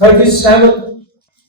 37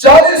40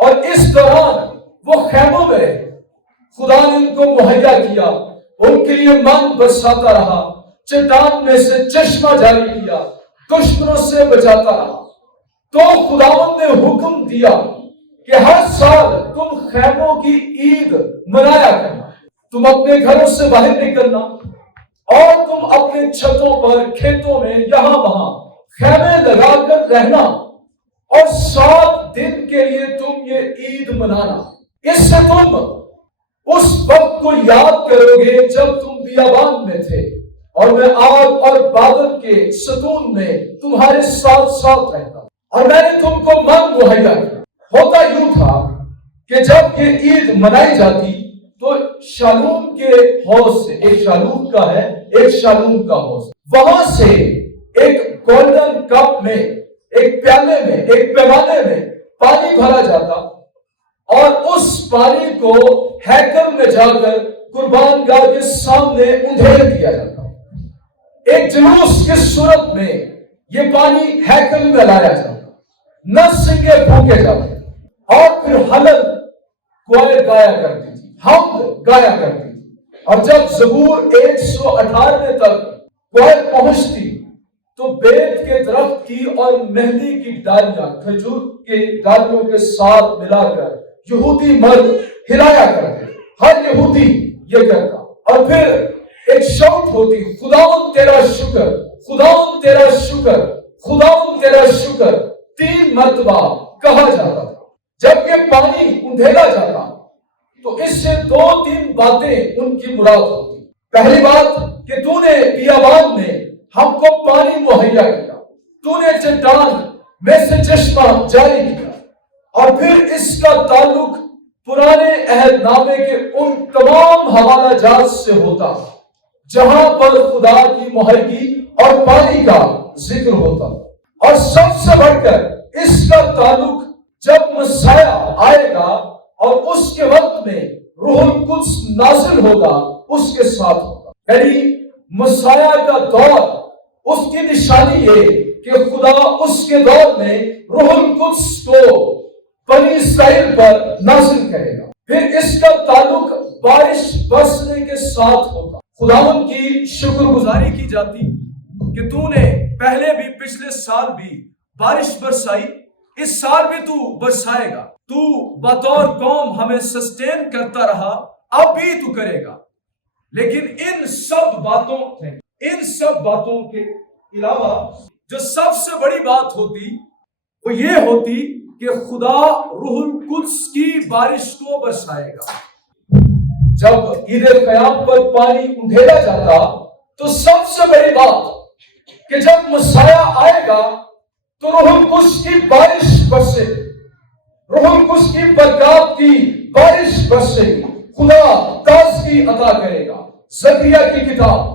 اور اس دوران وہ خیموں میں رہے، خدا نے ان کو مہیا کیا، ان کے لیے من برساتا رہا، چٹان میں سے چشمہ جاری کیا، دشمنوں سے بچاتا رہا۔ تو خداوند نے حکم دیا کہ ہر سال تم خیموں کی عید منایا کرنا، تم اپنے گھروں سے باہر نکلنا اور تم اپنے چھتوں پر، کھیتوں میں، یہاں وہاں خیمے لگا کر رہنا، اور 7 دن کے لیے تم یہ عید منانا۔ اس سے تم اس وقت کو یاد کرو گے جب تم بیابان میں تھے اور میں آگ اور بادل کے ستون میں تمہارے ساتھ ساتھ رہتا، اور میں نے تم کو من مہیا کیا۔ ہوتا یوں تھا کہ جب یہ عید منائی جاتی تو شالوم کے حوض سے، ایک شالوم کا ہے، ایک شالوم کا حوض، وہاں سے ایک گولڈن کپ میں، ایک پیالے میں، ایک پیمانے میں پانی بھرا جاتا، اور اس پانی کو ہیکل میں جا کر قربان گاہ کے سامنے اندھیر دیا جاتا۔ ایک جلوس کی صورت میں یہ پانی ہیکل میں لایا جاتا، نرسنگیں پھونکے جاتے، اور پھر حلل کوائر گایا کرتی تھی، حمد گایا کرتی تھی، اور جب زبور 198 تک کوائر پہنچتی تو بیت کے درخت کی اور مہندی کی ڈالیاں کھجور کے ڈالیوں کے ساتھ ملا کر یہودی مرد ہلایا کرتے، ہر یہودی یہ کرتا، اور پھر ایک شاؤٹ ہوتی، خداوند تیرا شکر، خداوند تیرا شکر، خداوند تیرا شکر، 3 مرتبہ کہا جاتا تھا۔ جب یہ پانی اندھیلا جاتا تو اس سے 2-3 باتیں ان کی مراد ہوتی۔ پہلی بات کہ تو نے بیابان میں ہم کو پانی مہیا کیا، تو نے چٹان میں سے چشمہ جاری کیا، اور پھر اس کا تعلق پرانے عہد نامے کے ان تمام حوالہ جات سے ہوتا جہاں پر خدا کی مہیگی اور پانی کا ذکر ہوتا، اور سب سے بڑھ کر اس کا تعلق جب مسیح آئے گا اور اس کے وقت میں روح القدس نازل ہوگا اس کے ساتھ ہوگا۔ یعنی مسیح کا دور، اس کی نشانی یہ کہ خدا اس کے دور میں روح القدس کو بنی اسرائیل پر نازل کرے گا۔ پھر اس کا تعلق بارش برسنے کے ساتھ ہوگا۔ خداوند کی شکر گزاری کی جاتی کہ تو نے پہلے بھی، پچھلے سال بھی بارش برسائی، اس سال بھی تو برسائے گا، تو بطور قوم ہمیں سسٹین کرتا رہا، اب بھی تو کرے گا۔ لیکن ان سب باتوں کے علاوہ جو سب سے بڑی بات ہوتی وہ یہ ہوتی کہ خدا روح القدس کی بارش کو برسائے گا۔ جب عید قیام پر پانی اندھیرا جاتا تو سب سے بڑی بات کہ جب مسیح آئے گا تو روح القدس کی بارش برسے گی، روح القدس کی برکات کی بارش برسے گی، خدا تازگی عطا کرے گا۔ زکریا کی کتاب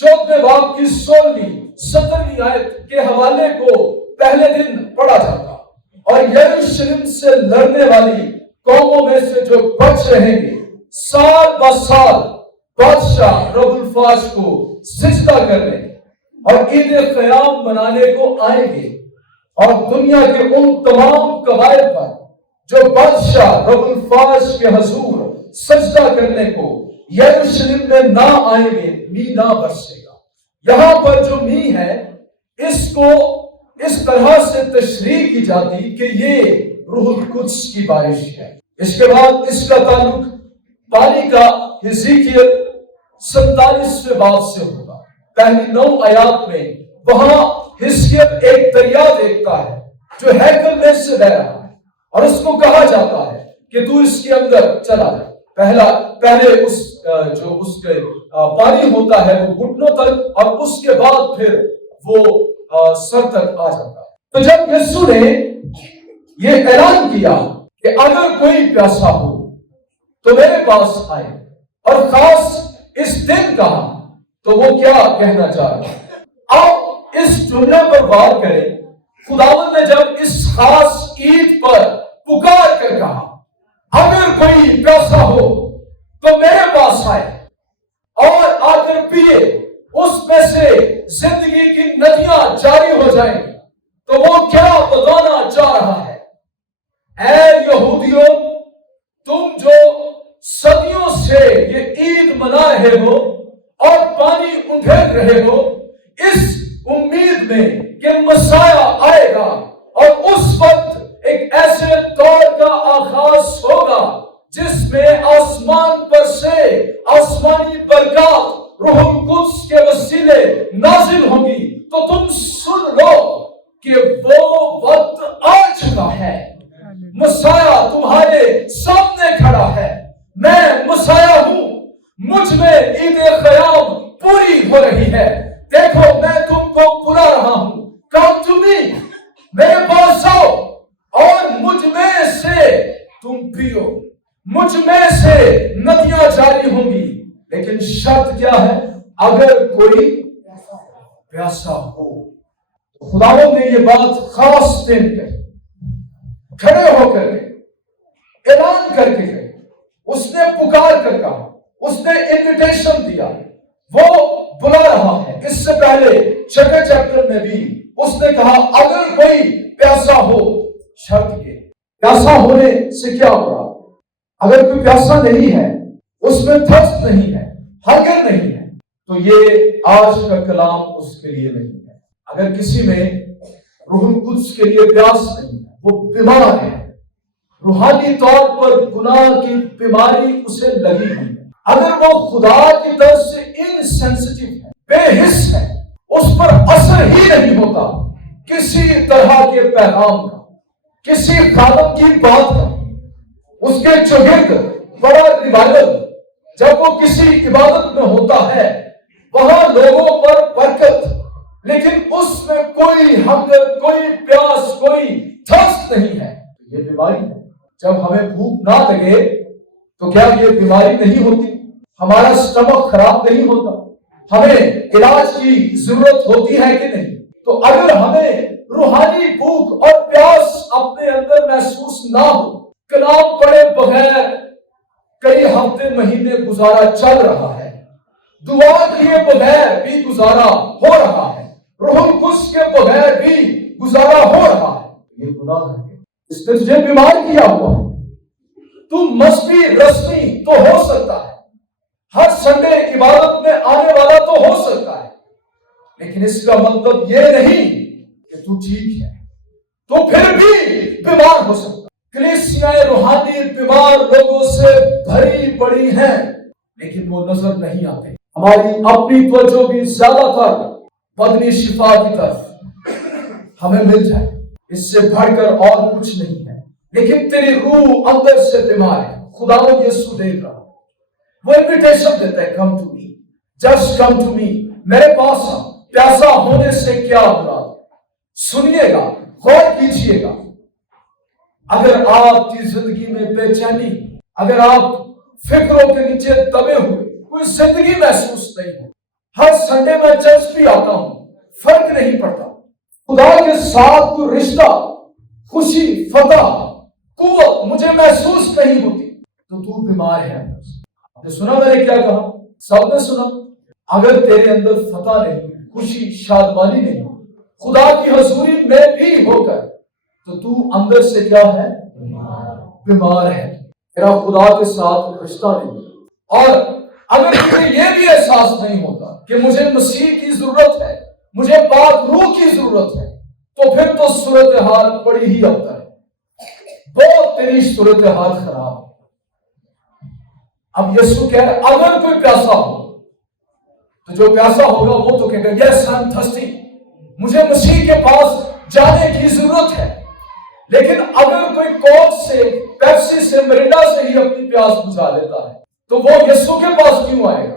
14 باب کی 16-17 آیت کے حوالے کو پہلے دن پڑھا جاتا، اور یروشلم سے لڑنے والی قوموں میں سے جو بچ رہیں گے سال بہ سال بادشاہ رب الفاظ کو سجدہ کرنے اور عید قیام منانے کو آئیں گے، اور دنیا کے ان تمام قبائل پر جو بادشاہ رب الفاظ کے حضور سجدہ کرنے کو یروشلم میں نہ آئیں گے، می نہ برسے گا۔ یہاں پر جو می ہے اس کو اس طرح سے تشریح کی جاتی کہ یہ روح القدس کی بارش ہے۔ اس کے بعد اس کا تعلق پانی کا حزقیل 47ویں باب سے ہوگا۔ پہلی 9 آیات میں وہاں حزقیل ایک دریا دیکھتا ہے جو ہیکل میں سے بہ رہا ہے، اور اس کو کہا جاتا ہے کہ تو اس کے اندر چلا جا۔ پہلے اس کے پانی ہوتا ہے وہ گھٹنوں تک، اور اس کے بعد پھر وہ سر تک آ جاتا ہے۔ تو جب یسوع نے یہ اعلان کیا کہ اگر کوئی پیاسا ہو تو میرے پاس آئے، اور خاص اس دن کہا، تو وہ کیا کہنا چاہ رہا ہے؟ اب اس جملے پر غور کریں۔ خداوند نے جب اس خاص عید پر پکار کر کہا اگر کوئی پیاسا ہو تو میرے پاس آئے اور آ کر پیے، اس میں سے زندگی کی ندیاں جاری ہو جائیں گی، تو وہ کیا بتانا چاہ رہا ہے؟ اے یہودیوں، تم جو صدیوں سے یہ عید منا رہے ہو اور پانی اندھیل رہے ہو اس امید میں کہ مسیح آئے گا اور اس وقت ایک ایسے دور کا آغاز ہوگا جس میں آسمان پر سے آسمانی برکات روح القدس کے وسیلے نازل ہوں گی، تو تم سن لو کہ وہ وقت آ چکا ہے۔ مسیح تمہارے سامنے کھڑا ہے، میں مسیح ہوں، مجھ میں عید خیام پوری ہو رہی ہے۔ دیکھو میں تم کو بلا رہا ہوں، کم ٹو می، میرے پاس آؤ اور مجھ میں سے تم پیو، مجھ میں سے ندیاں جاری ہوں گی۔ لیکن شرط کیا ہے؟ اگر کوئی پیاسا ہو۔ خداوند نے یہ بات خاص دن پہ کھڑے ہو کر کے اعلان کر کے گئے، اس نے پکار کر کہا، اس نے انویٹیشن دیا، وہ بلا رہا ہے۔ اس سے پہلے چھٹے چیپٹر میں بھی اس نے کہا اگر کوئی پیاسا ہو، شرط یہ پیاسا ہونے سے کیا ہو رہا؟ اگر کوئی پیاسا نہیں ہے، اس میں تھرسٹ نہیں ہے، ہنگر نہیں ہے، تو یہ آج کا کلام اس کے لیے نہیں ہے۔ اگر کسی میں روح القدس کے لیے پیاس نہیں ہے، وہ بیمار ہے، روحانی طور پر گناہ کی بیماری اسے لگی ہوئی ہے، اگر وہ خدا کی طرف سے انسینسٹیو ہے، بے حس ہے، اس پر اثر ہی نہیں ہوتا کسی طرح کے پیغام کا، کسی خادم کی بات کا، اس کے چوگرد بڑا ریوائول جب وہ کسی عبادت میں ہوتا ہے وہاں لوگوں پر برکت، لیکن اس میں کوئی ہنگر، کوئی پیاس، کوئی تھرسٹ نہیں ہے، یہ بیماری ہے۔ جب ہمیں بھوک نہ لگے تو کیا یہ بیماری نہیں ہوتی؟ ہمارا سٹمک خراب نہیں ہوتا؟ ہمیں علاج کی ضرورت ہوتی ہے کہ نہیں؟ تو اگر ہمیں روحانی بھوک اور پیاس اپنے اندر محسوس نہ ہو، کلام پڑھے بغیر کئی ہفتے مہینے گزارا چل رہا ہے، دعا کیے بغیر بھی گزارا ہو رہا ہے، روح القدس کے بغیر بھی گزارا ہو رہا ہے، یہ گناہ ہے۔ اس نے تجھے بیمار کیا ہوا ہے۔ تو مستی رسمی تو ہو سکتا ہے، ہر سنڈے عبادت میں آنے والا تو ہو سکتا ہے، لیکن اس کا مطلب یہ نہیں کہ تو ٹھیک ہے، تو پھر بھی بیمار ہو سکتا ہے۔ کلیسیاں روحانی بیمار لوگوں سے بھری پڑی ہیں، لیکن وہ نظر نہیں آتے۔ ہماری اپنی توجہ بھی زیادہ تر بدنی شفا کی طرف ہمیں مل جائے، اس سے بڑھ کر اور کچھ نہیں ہے، لیکن تیری روح اندر سے بیمار ہے۔ خداوند یسوع دیکھ رہا، وہ انویٹیشن دیتا ہے، come to me, just come to me, میرے پاس آ۔ پیاسا ہونے سے کیا مراد؟ سنیے گا، غور کیجیے گا۔ اگر آپ کی زندگی میں بے چینی، اگر آپ فکروں کے نیچے دبے ہوئے، کوئی زندگی محسوس نہیں ہو، ہر سنڈے میں چرچ بھی آتا ہوں، فرق نہیں پڑتا، خدا کے ساتھ کوئی رشتہ، خوشی، فتح، قوت مجھے محسوس نہیں ہوتی، تو بیمار ہے۔ آپ نے سنا میں نے کیا کہا؟ سب نے سنا۔ اگر تیرے اندر فتح نہیں، خوشی، شادمانی نہیں، خدا کی حضوری میں بھی ہو کر، تو اندر سے کیا ہے؟ بیمار ہے، تیرا خدا کے ساتھ رشتہ نہیں۔ اور اگر تجھے یہ بھی احساس نہیں ہوتا کہ مجھے مسیح کی ضرورت ہے، مجھے پاک روح کی ضرورت ہے، تو پھر تو صورتحال بڑی ہی ابتر ہے، بہت تیری صورتحال خراب ہے۔ اب یسوع کہہ رہا ہے اگر کوئی پیاسا ہو، تو جو پیاسا ہوگا وہ تو کہے گا یس آئی ایم تھرسٹی، مجھے مسیح کے پاس جانے کی ضرورت ہے۔ لیکن اگر کوئی کوک سے، پیپسی سے، مرنڈا سے ہی اپنی پیاس بجھا لیتا ہے تو وہ یسوع کے پاس کیوں آئے گا؟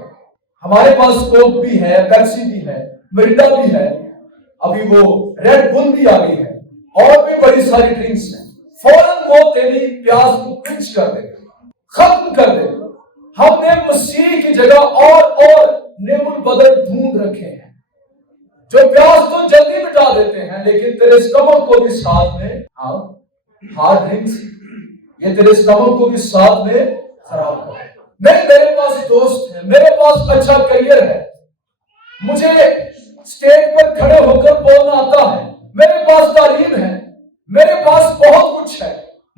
ہمارے پاس کوک بھی ہے، پیپسی بھی ہے، مرنڈا بھی ہے، ابھی وہ ریڈ بل بھی آ گئی ہے، اور بھی بڑی ساری ڈرنکس ہیں، فوراً وہ تیری پیاس کو پنچ کر دے گا، ختم کر دے گا۔ ہم نے مسیح کی جگہ اور نعم البدل ڈھونڈ رکھے ہیں جو پیاس تو جلدی مٹا دیتے ہیں، لیکن تیرے اسٹمک کو بھی ساتھ میں ہارڈ ڈرنکس، یہ تیرے اسٹمک کو بھی ساتھ میں خراب کر۔ نہیں، میرے پاس دوست ہے، میرے پاس اچھا کریئر ہے، مجھے اسٹیج پر کھڑے ہو کر بولنا آتا ہے، میرے پاس تعلیم ہے، میرے پاس بہت کچھ ہے،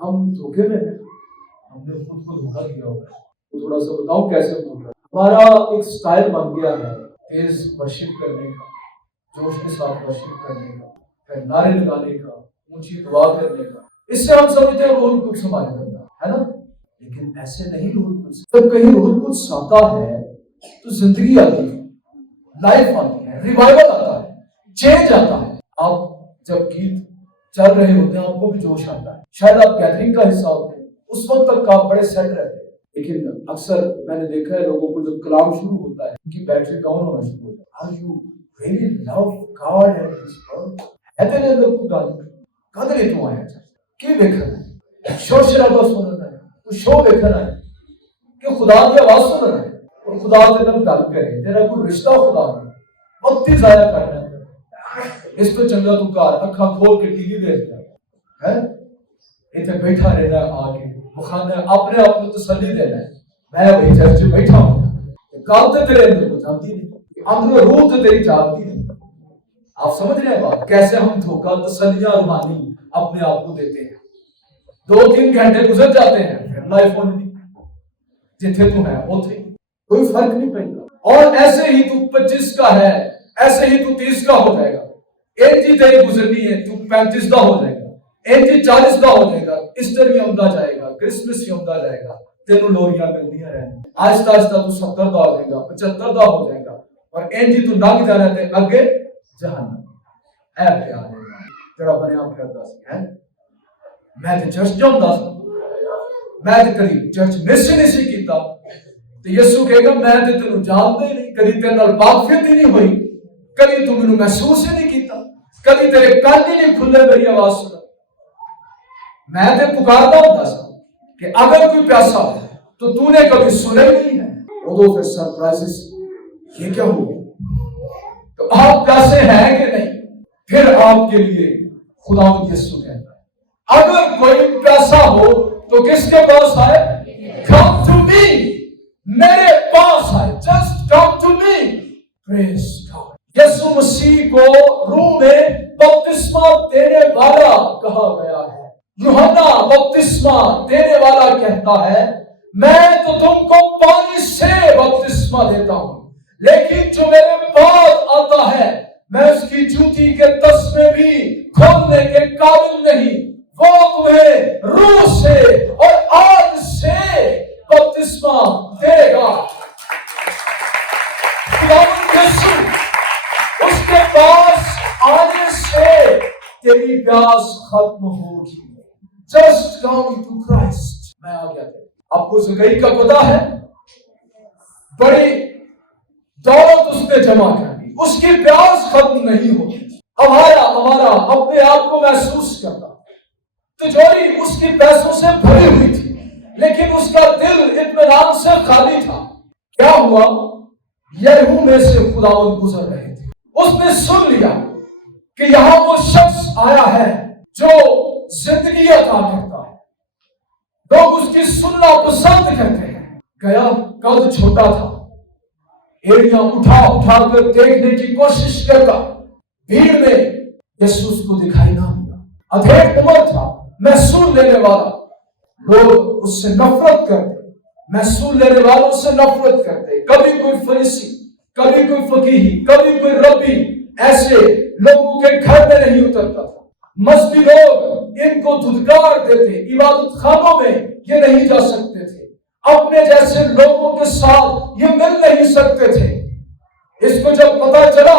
ہم دھوکے میں ہیں, ہم نے خود کو دھوکا کیا ہوا ہے. تو تھوڑا سا بتاؤں کیسے دھوکا. ہمارا ایک سٹائل بن گیا ہے تیز ورشپ کرنے کا, جوش کے ساتھ ورشپ کرنے کا, پھر نعرے لگانے کا, اونچی دعا کرنے کا. اس سے ہم سمجھتے ہیں روح القدس ہمارے اندر ہے نا, لیکن ایسے نہیں. روح القدس جب کہیں روح القدس آتا ہے تو زندگی آتی ہے, لائف آتی ہے, ریوائول آتا ہے, چینج آتا ہے. آپ جب گیت چل رہے ہوتے ہیں آپ کو بھی جوش آتا ہے. شاید آپ گیدرنگ کا حصہ ہوتے ہیں, اس وقت تک آپ بڑے سیٹ رہتے ہیں, لیکن اکثر میں نے دیکھا ہے لوگوں کو جب کلام شروع ہوتا ہے ان کی بیٹری ڈاؤن ہونا شروع ہوتا ہے. Are you really love God and His word? ہے تیرے اندر کو گل کدے تو آیا کی دیکھنا ہے, شور شرابہ سننا ہے, کوئی شو دیکھنا ہے کہ خدا کی آواز سننا ہے اور خدا کے نام گل کرے. تیرا کوئی رشتہ خدا میں وقت ہی ضائع کرنا ہے. اس تو چنگا تو گھر اکھاں کھول کے ٹی وی دیکھتا ہے, اتنے بیٹھا رہنا ہے, آ کے بخانا اپنے آپ کو تسلی دینا ہے میں وہی چرچ بیٹھا ہوں. گل تو تیرے اندر کو جانتی نہیں, اندر روح تو تیری جانتی نہیں. آپ سمجھ رہے ہیں بات کیسے ہم دھوکہ تسلیاں روحانی اپنے آپ کو دیتے ہیں. 2-3 گھنٹے گزر جاتے ہیں پھر لائف ہونی جتھے تو ہے اتھے کوئی فرق نہیں پڑتا. اور ایسے ہی تو 25 کا ہے, ایسے ہی تو 30 کا ہو جائے گا. ایک جی تیری گزرنی ہے تو 35 کا ہو جائے گا, ایک جی 40 کا ہو جائے گا, ایسٹر بھی آمدہ جائے گا, کرسمس بھی آمدہ جائے گا, تینوں لوریاں ملدیاں رہنے. آہستہ آہستہ تو 70 کا ہو جائے گا, 75 کا ہو جائے گا, اور ایک جی تو لنگ جانا تے اگے جہنم. اے پیارے تیرا بنے آپ کرتا سی ہے. میں تے چرچ جاؤندا سی, میں تے کبھی چرچ مس نہیں سی کیتا, تے یسوع کہے گا میں تے تینوں جاندا ہی نہیں, کبھی تیرے نال واقفیت ہی نہیں ہوئی, کبھی تو مینوں محسوس ہی نہیں کیتا, کبھی تیرے کان ہی نہیں کھلے میری آواز سنا. میں تے پکاردا ہوندا سا کہ اگر کوئی پیاسا ہے تو تو نے کبھی سنا ہی نہیں ہے. وہ پھر سرپرائزز یہ کیا ہو گیا, تو آپ پیاسے ہیں کہ نہیں. پھر آپ کے لیے خداوند یسوع کہتا ہے اگر کوئی پیاسا ہو تو کس کے پاس آئے, come to me, میرے پاس آئے, just come to me. Praise God. یسوع مسیح کو روح میں بپتسمہ دینے والا کہا گیا ہے. یوحنا بپتسمہ دینے والا کہتا ہے میں تو تم کو پانی سے بپتسمہ دیتا ہوں, لیکن جو میرے بعد آتا ہے میں اس کی جوتی کے تسمے بھی کھولنے کے قابل نہیں, وہ تمہیں روح سے اور آگ سے بپتسمہ دے گا. خداوند یسوع اس کے پاس آنے سے تیری پیاس ختم ہوگی. Just come to Christ. میں آ گیا تھا. آپ کو زندگی کا پتا ہے, بڑی دولت اس نے جمع کر دی, اس کی پیاس ختم نہیں ہوتی. ہمارا اپنے آپ کو محسوس کرتا, تجوری اس کی پیسوں سے بھری ہوئی تھی, لیکن اس کا دل اطمینان سے خالی تھا. کیا ہوا, یریحو میں سے خداوند گزر رہے تھے. اس نے سن لیا کہ یہاں وہ شخص آیا ہے جو زندگی عطا کرتا ہے, لوگ اس کی سننا پسند کرتے ہیں. گیا, قد چھوٹا تھا, ایڑیاں اٹھا کر دیکھنے کی کوشش کرتا. بھیڑ میں یسوع کو دکھائی نہ دیا. ادھیڑ عمر تھا, محصول لینے والا, لوگ اس سے نفرت کرتے, محصول لینے والوں سے نفرت کرتے. کبھی کوئی فریسی, کبھی کوئی فقیہی, کبھی کوئی ربی, ایسے لوگوں کے گھر میں نہیں اترتا تھا. مذہبی لوگ ان کو دھتکار دیتے, عبادت خانوں میں یہ نہیں جا سکتے تھے, اپنے جیسے لوگوں کے ساتھ یہ مل نہیں سکتے تھے. اس کو جب پتا چلا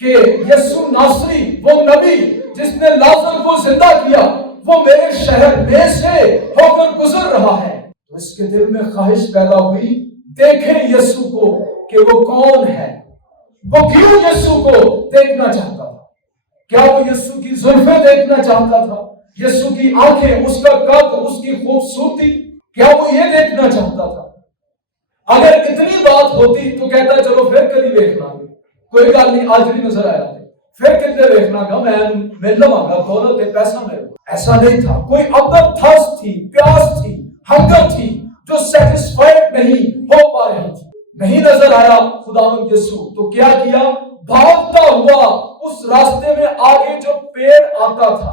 کہ یسوع ناصری وہ نبی جس نے لازر کو زندہ کیا وہ میرے شہر میں سے ہو کر گزر رہا ہے, تو اس کے دل میں خواہش پیدا ہوئی دیکھے یسوع کو کہ وہ کون ہے. وہ کیوں یسوع کو دیکھنا چاہتا تھا؟ کیا وہ یسوع کی زلفیں دیکھنا چاہتا تھا, یسوع کی آنکھیں, اس کا قد, اس کی خوبصورتی, کیا وہ یہ دیکھنا چاہتا تھا؟ اگر اتنی بات ہوتی تو کہتا چلو پھر کبھی دیکھنا, کوئی گل نہیں, آج بھی نظر آیا پھر کتنے دیکھنا گا, میں مل لوں گا, دولت ہے, پیسہ میرے. ایسا نہیں تھا. کوئی ابد تھرس تھی, پیاس تھی, ہنگر تھی جو سیٹسفائیڈ نہیں ہو پا رہی تھی. نہیں نظر آیا خداوند یسوع, تو کیا کیا, بھاگتا ہوا اس راستے میں آگے جو پیڑ آتا تھا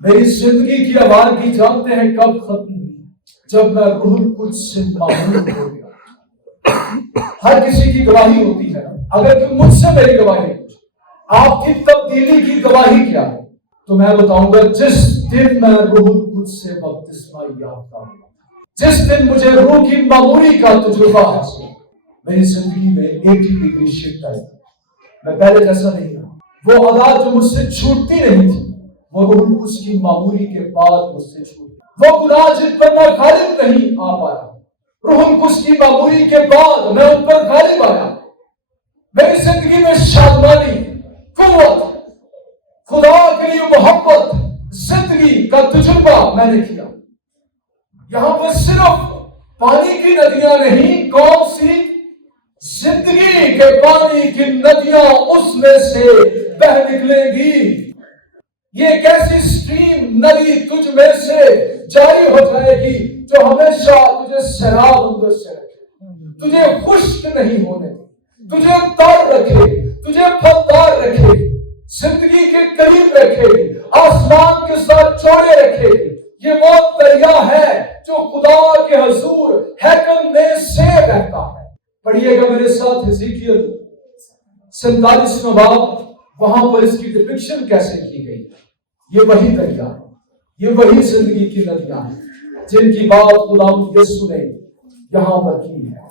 میری زندگی کی آوارگی جانتے ہیں کب ختم ہوئی؟ جب میں روح القدس سے معمول ہو گیا۔ ہر کسی کی گواہی ہوتی ہے، اگر تم مجھ سے میری گواہی پوچھو آپ کی تبدیلی کی گواہی کیا ہے، تو میں بتاؤں گا جس دن میں روح القدس سے بپتسمہ یافتہ ہوں، جس دن مجھے روح کی معمولی کا تجربہ حاصل، میری زندگی میں 80 ڈگری شفٹ آئی۔ میں پہلے جیسا نہیں رہا، وہ عادات جو مجھ سے چھوٹتی نہیں تھی وہ روح القدس کی معمولی کے بعد مجھ سے چھوٹی، وہ گناہ جن پر میں غالب نہیں آ پایا، روح القدس کی معمولی کے بعد میں ان پر غالب آیا۔ میری زندگی میں شادمانی، قوت، خدا کے لیے محبت، زندگی کا تجربہ میں نے کیا۔ یہاں پر صرف پانی کی ندیاں نہیں، کون سی؟ زندگی کے پانی کی ندیاں اس میں سے بہ نکلیں گی۔ یہ ایک ایسی اسٹریم ندی تجھ میں سے جاری ہو جائے گی جو ہمیشہ تجھے سیراب اندر سے رکھے، تجھے خشک نہیں ہونے دے، تجھے تر رکھے، تجھے پھلدار رکھے، زندگی کے قریب رکھے، آسمان کے ساتھ جوڑے رکھے۔ یہ وہ دریا ہے جو خدا کے حضور ہیکل میں سے بہتا ہے۔ پڑھیے گا میرے ساتھ حزقیل 47واں باب، وہاں پر اس کی ڈپکشن کیسے کی گئی۔ یہ وہی دریا ہے، یہ وہی زندگی کی ندیاں ہیں جن کی بات خدا یسوع نے یہاں پر کی ہے۔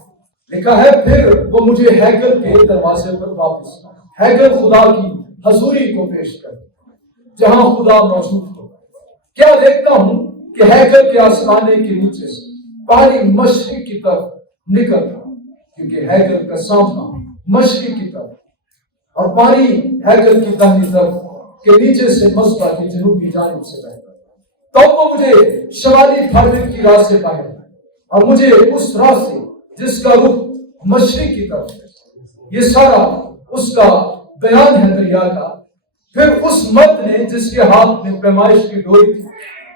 لکھا ہے پھر وہ مجھے ہیکل کے دروازے پر واپس، ہیکل خدا کی حضوری کو پیش کر جہاں خدا موجود ہو۔ کیا دیکھتا ہوں کہ ہیکل کے آستانے کے نیچے سے پانی مشرق کی طرف نکل رہا، کیونکہ ہیکل کا سامنا مشرق کی طرف، اور پانی ہیکل کی داہنی طرف کے نیچے سے مسبح کی جنوبی جانب سے بہتا ہے۔ تب وہ مجھے شمالی پھاٹک کی راہ سے باہر اور مجھے اس راہ سے جس کا رخ مشرق کی طرف ہے، یہ سارا اس کا بیان ہے دریا کا۔ پھر اس مرد نے جس کے ہاتھ میں پیمائش کی ڈوری تھی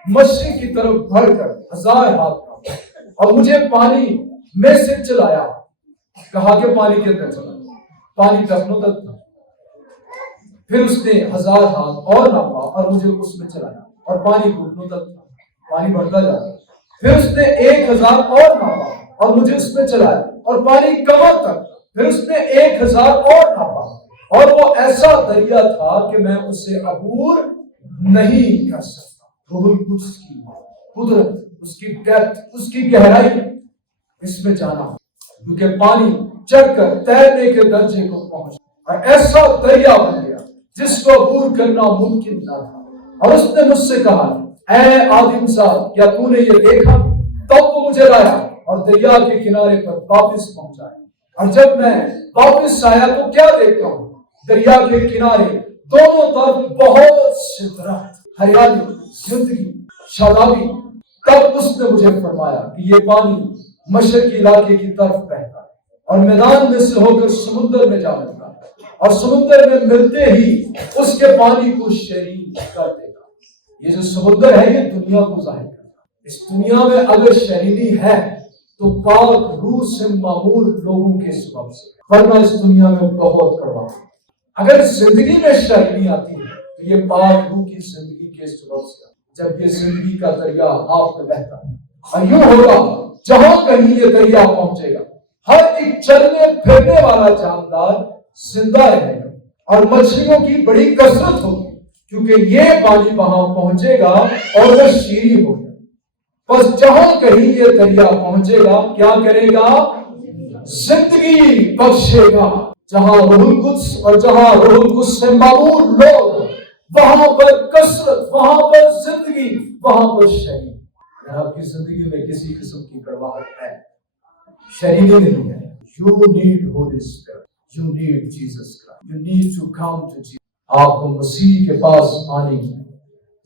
مشرق کی طرف بڑھ کر 1000 ہاتھ کا اور مجھے پانی میں سے چلایا، کہا کہ پانی کے اندر چلا، پانی ٹخنوں تک تھا۔ پھر اس نے 1000 ہاتھ اور ناپا اور مجھے اس میں چلایا اور پانی گھٹنوں تک تھا، پانی بڑھتا جا رہا۔ پھر اس نے 1000 اور ناپا اور مجھے اس میں چلایا اور پانی کمر تک تھا۔ پھر اس نے 1000 اور ناپا اور وہ ایسا دریا تھا کہ میں اسے عبور نہیں کر سکتا۔ روح القدس کی قدرت، اس کی ڈیپتھ، اس کی گہرائی، اس میں جانا، کیونکہ پانی چڑھ کر تیرنے کے درجے کو پہنچا اور ایسا دریا بن گیا جس کو عبور کرنا ممکن نہ تھا۔ اور اس نے مجھ سے کہا، اے آدم صاحب، کیا تو نے یہ دیکھا؟ تب وہ مجھے لایا اور دریا کے کنارے پر واپس پہنچایا۔ اور جب میں واپس آیا تو کیا دیکھتا ہوں؟ دریا کے کنارے دونوں طرف بہت سے درخت، ہریالی، زندگی، شادابی۔ تب اس نے مجھے فرمایا کہ یہ پانی مشرقی علاقے کی طرف بہتا ہے اور میدان میں سے ہو کر سمندر میں جا ملتا ہے، اور سمندر میں ملتے ہی اس کے پانی کو شریر کر دے گا۔ یہ جو سمندر ہے یہ دنیا کو ظاہر کرتا ہے۔ اس دنیا میں اگر شرینی ہے تو پاک روح سے معمول لوگوں کے سبب سے، ورنہ اس دنیا میں بہت کڑوا ہے۔ اگر زندگی میں شرینی آتی ہے تو یہ پاک روح کی زندگی کے سبب سے، جب یہ زندگی کا دریا آپ میں بہتا ہے۔ اور یوں ہوگا جہاں کہیں یہ دریا پہنچے گا ہر ایک چلنے پھرنے والا جاندار زندہ رہے گا اور مچھلیوں کی بڑی کثرت ہوگی، کیونکہ یہ پانی وہاں پہنچے گا اور وہ شیریں ہوگا۔ بس جہاں کہیں یہ دریا پہنچے گا کیا کرے گا؟ زندگی بخشے گا۔ جہاں روح القدس اور جہاں روح القدس سے معمول لوگ، وہاں پر کثرت، وہاں پر زندگی، وہاں پر شریر۔ اگر آپ کی زندگی میں کسی قسم کی کڑواہٹ ہے، شریر نہیں ہے، you need Holy Spirit, you need Jesus Christ, you need to come to Jesus۔ آپ کو مسیح کے پاس آنے کی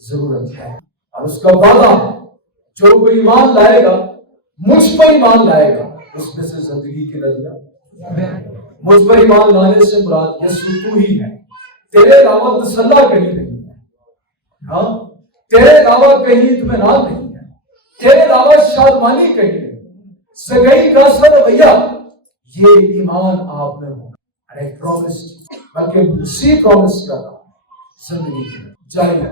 ضرورت ہے، اور اس کا وعدہ ہے جو کوئی ایمان لائے گا، مجھ پر ایمان لائے گا، اس میں سے زندگی کی ندیاں۔ مجھ پر ایمان لانے سے مراد یسوع تو ہی ہے، تیرے علاوہ تسلی کہیں نہیں ہے، ہاں تیرے علاوہ کہیں اطمینان نہیں ہے، تیرے علاوہ شادمانی کہیں نہیں، سگائی کا سر رویہ، یہ ایمان آپ میں ہو۔ اور ایک پرومس، بلکہ اسی پرومس کا زندگی جاری ہے۔